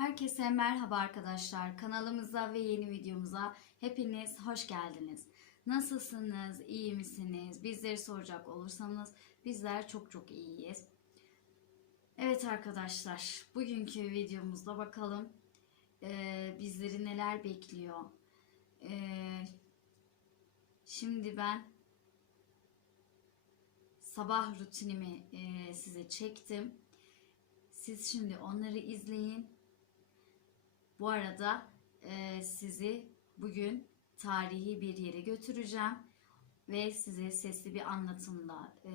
Herkese merhaba arkadaşlar. Kanalımıza ve yeni videomuza hepiniz hoş geldiniz. Nasılsınız? İyi misiniz? Bizleri soracak olursanız bizler çok çok iyiyiz. Evet arkadaşlar, bugünkü videomuzda bakalım eee, bizleri neler bekliyor. Eee, şimdi ben sabah rutinimi eee, size çektim. Siz şimdi onları izleyin. Bu arada e, sizi bugün tarihi bir yere götüreceğim ve size sesli bir anlatımla e,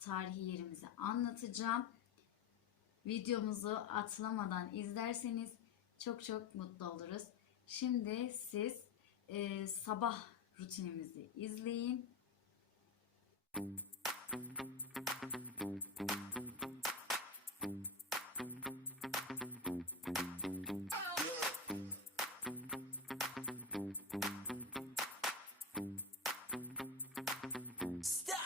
tarihi yerimizi anlatacağım. Videomuzu atlamadan izlerseniz çok çok mutlu oluruz. Şimdi siz e, sabah rutinimizi izleyin. Stop!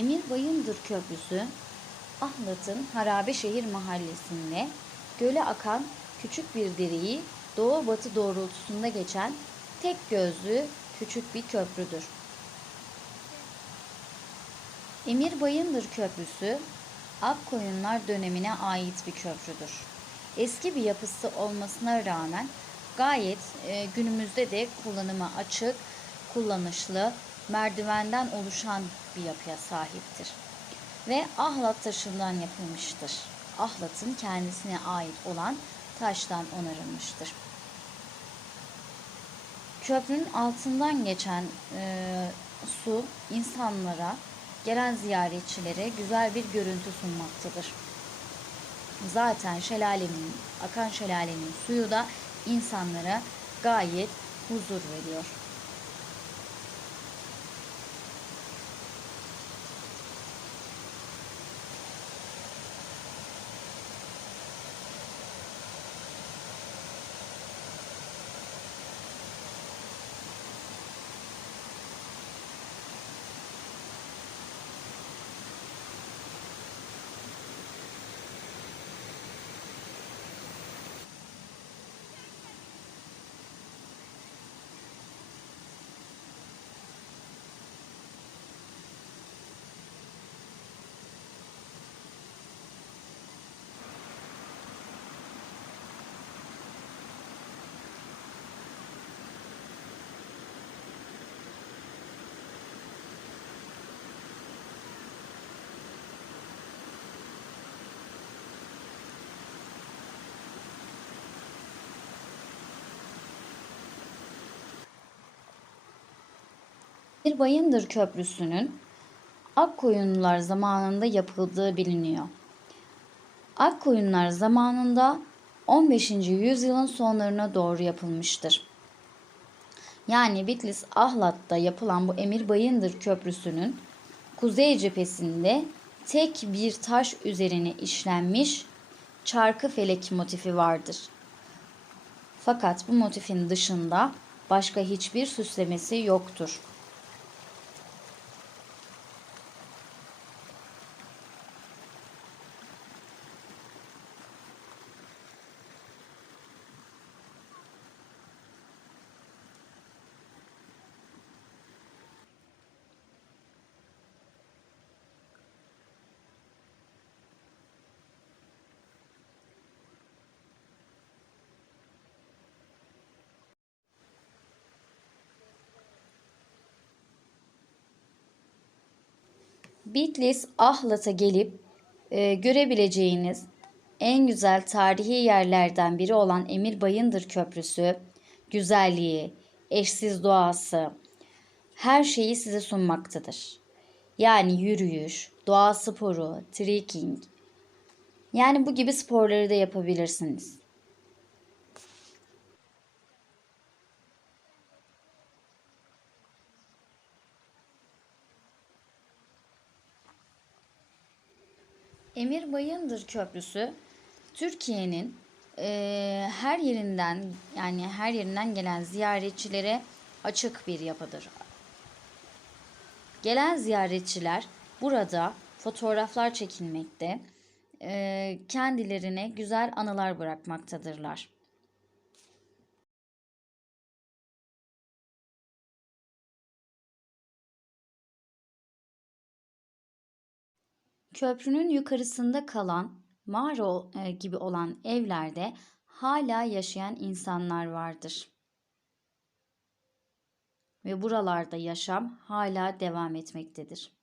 Emir Bayındır Köprüsü, Ahlat'ın Harabeşehir mahallesinde göle akan küçük bir dereyi doğu batı doğrultusunda geçen tek gözlü küçük bir köprüdür. Emir Bayındır Köprüsü, Akkoyunlar dönemine ait bir köprüdür. Eski bir yapısı olmasına rağmen gayet e, günümüzde de kullanıma açık, kullanışlı, merdivenden oluşan bir yapıya sahiptir. Ve ahlat taşından yapılmıştır. Ahlatın kendisine ait olan taştan onarılmıştır. Köprünün altından geçen e, su insanlara, gelen ziyaretçilere güzel bir görüntü sunmaktadır. Zaten şelalenin, akan şelalenin suyu da insanlara gayet huzur veriyor. Bir Bayındır Köprüsü'nün Akkoyunlular zamanında yapıldığı biliniyor. Akkoyunlar zamanında 15. yüzyılın sonlarına doğru yapılmıştır. Yani Bitlis Ahlat'ta yapılan bu Emir Bayındır Köprüsü'nün kuzey cephesinde tek bir taş üzerine işlenmiş çarkı felek motifi vardır. Fakat bu motifin dışında başka hiçbir süslemesi yoktur. Bitlis Ahlat'a gelip e, görebileceğiniz en güzel tarihi yerlerden biri olan Emir Bayındır Köprüsü, güzelliği, eşsiz doğası, her şeyi size sunmaktadır. Yani yürüyüş, doğa sporu, trekking, yani bu gibi sporları da yapabilirsiniz. Emir Bayındır Köprüsü Türkiye'nin eee, her yerinden yani her yerinden gelen ziyaretçilere açık bir yapıdır. Gelen ziyaretçiler burada fotoğraflar çekilmekte, eee, kendilerine güzel anılar bırakmaktadırlar. Köprünün yukarısında kalan mağara e, gibi olan evlerde hala yaşayan insanlar vardır. Ve buralarda yaşam hala devam etmektedir.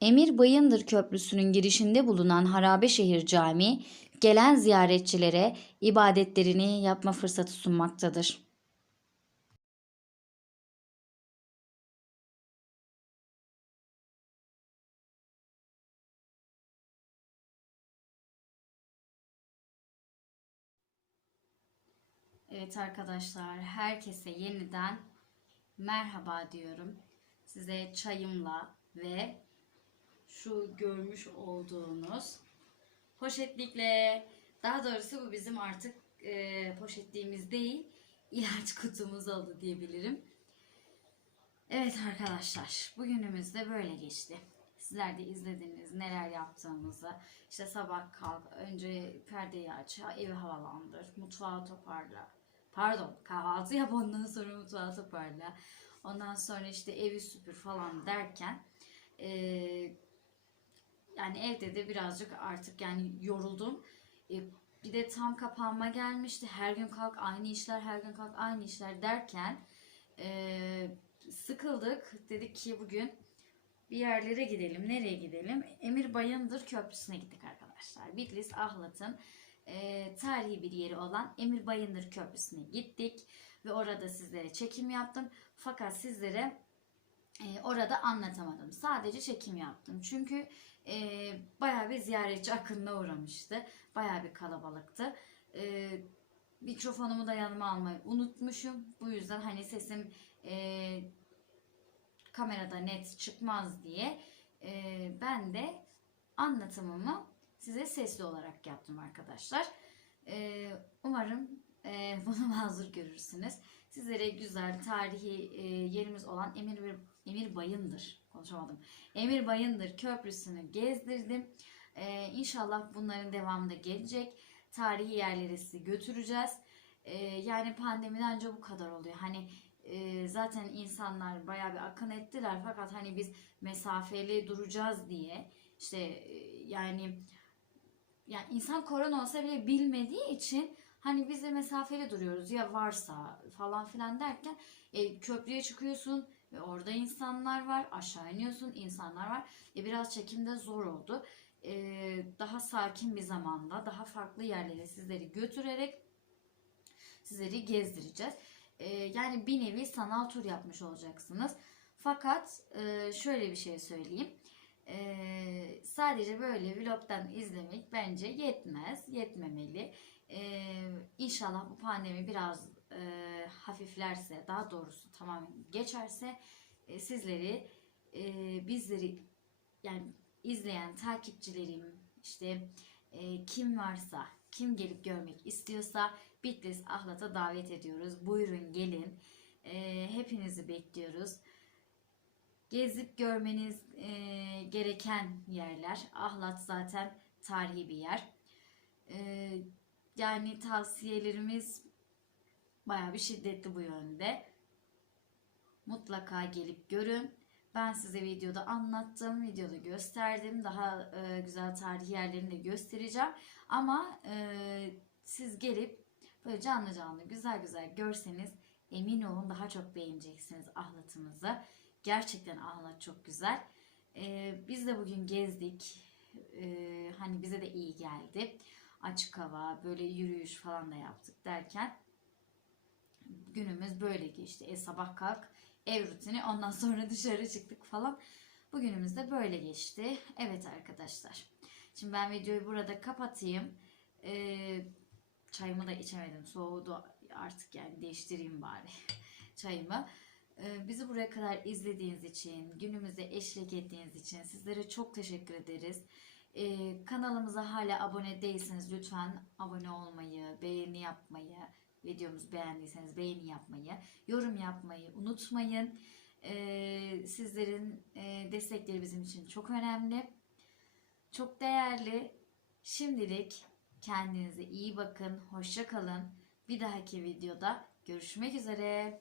Emir Bayındır Köprüsü'nün girişinde bulunan Harabeşehir Camii, gelen ziyaretçilere ibadetlerini yapma fırsatı sunmaktadır. Evet arkadaşlar, herkese yeniden merhaba diyorum. Size çayımla, ve şu görmüş olduğunuz poşetlikle daha doğrusu bu bizim artık e, poşetliğimiz değil ilaç kutumuz oldu diyebilirim. Evet arkadaşlar bugünümüz de böyle geçti. Sizler de izlediniz neler yaptığımızı. İşte sabah kalk, önce perdeyi aç, evi havalandır, mutfağı toparla. Pardon kahvaltı yap ondan sonra mutfağı toparla. Ondan sonra işte evi süpür falan derken eee yani evde de birazcık artık yani yoruldum. E, bir de tam kapanma gelmişti. Her gün kalk aynı işler, her gün kalk aynı işler derken e, sıkıldık. Dedik ki bugün bir yerlere gidelim. Nereye gidelim? Emir Bayındır Köprüsü'ne gittik arkadaşlar. Bitlis Ahlat'ın e, tarihi bir yeri olan Emir Bayındır Köprüsü'ne gittik. Ve orada sizlere çekim yaptım. Fakat sizlere e, orada anlatamadım. Sadece çekim yaptım. Çünkü e, bayağı bir ziyaretçi akınına uğramıştı. Bayağı bir kalabalıktı. E, mikrofonumu da yanıma almayı unutmuşum. Bu yüzden hani sesim e, kamerada net çıkmaz diye e, ben de anlatımımı size sesli olarak yaptım arkadaşlar. E, umarım e, bunu mazur görürsünüz. Sizlere güzel tarihi e, yerimiz olan Emir Emir Bayındır konuşamadım. Emir Bayındır Köprüsü'nü gezdirdim. E, inşallah bunların devamı da gelecek. Tarihi yerlere sizi götüreceğiz. E, yani pandemiden önce bu kadar oluyor. Hani e, zaten insanlar bayağı bir akın ettiler fakat hani biz mesafeli duracağız diye işte e, yani yani insan korona olsa bile bilmediği için hani biz de mesafeli duruyoruz ya varsa falan filan derken e, köprüye çıkıyorsun ve orada insanlar var aşağı iniyorsun insanlar var. E, biraz çekimde zor oldu. E, daha sakin bir zamanda daha farklı yerlere sizleri götürerek sizleri gezdireceğiz. E, yani bir nevi sanal tur yapmış olacaksınız. Fakat e, şöyle bir şey söyleyeyim ee, sadece böyle vlogdan izlemek bence yetmez, yetmemeli. Ee, inşallah bu pandemi biraz e, hafiflerse, daha doğrusu tamamen geçerse e, sizleri, e, bizleri yani izleyen takipçilerim, işte e, kim varsa, kim gelip görmek istiyorsa Bitlis Ahlat'a davet ediyoruz. Buyurun gelin. E, hepinizi bekliyoruz gezip görmeniz e, gereken yerler. Ahlat zaten tarihi bir yer. E, yani tavsiyelerimiz baya bir şiddetli bu yönde. Mutlaka gelip görün. Ben size videoda anlattım, videoda gösterdim. Daha e, güzel tarihi yerlerini de göstereceğim. Ama e, siz gelip böyle canlı canlı güzel güzel görseniz emin olun daha çok beğeneceksiniz ahlatımızı. Gerçekten ahlat çok güzel. Ee, biz de bugün gezdik. Ee, hani bize de iyi geldi. Açık hava, böyle yürüyüş falan da yaptık derken günümüz böyle geçti. E, sabah kalk, ev rutini, ondan sonra dışarı çıktık falan. Bugünümüz de böyle geçti. Evet arkadaşlar. Şimdi ben videoyu burada kapatayım. Ee, çayımı da içemedim. Soğudu artık yani değiştireyim bari çayımı. Ee, bizi buraya kadar izlediğiniz için, günümüze eşlik ettiğiniz için sizlere çok teşekkür ederiz. Ee, kanalımıza hala abone değilseniz lütfen abone olmayı, beğeni yapmayı, videomuzu beğendiyseniz beğeni yapmayı, yorum yapmayı unutmayın. Ee, sizlerin e, destekleri bizim için çok önemli. Çok değerli. Şimdilik kendinize iyi bakın. Hoşça kalın. Bir dahaki videoda görüşmek üzere.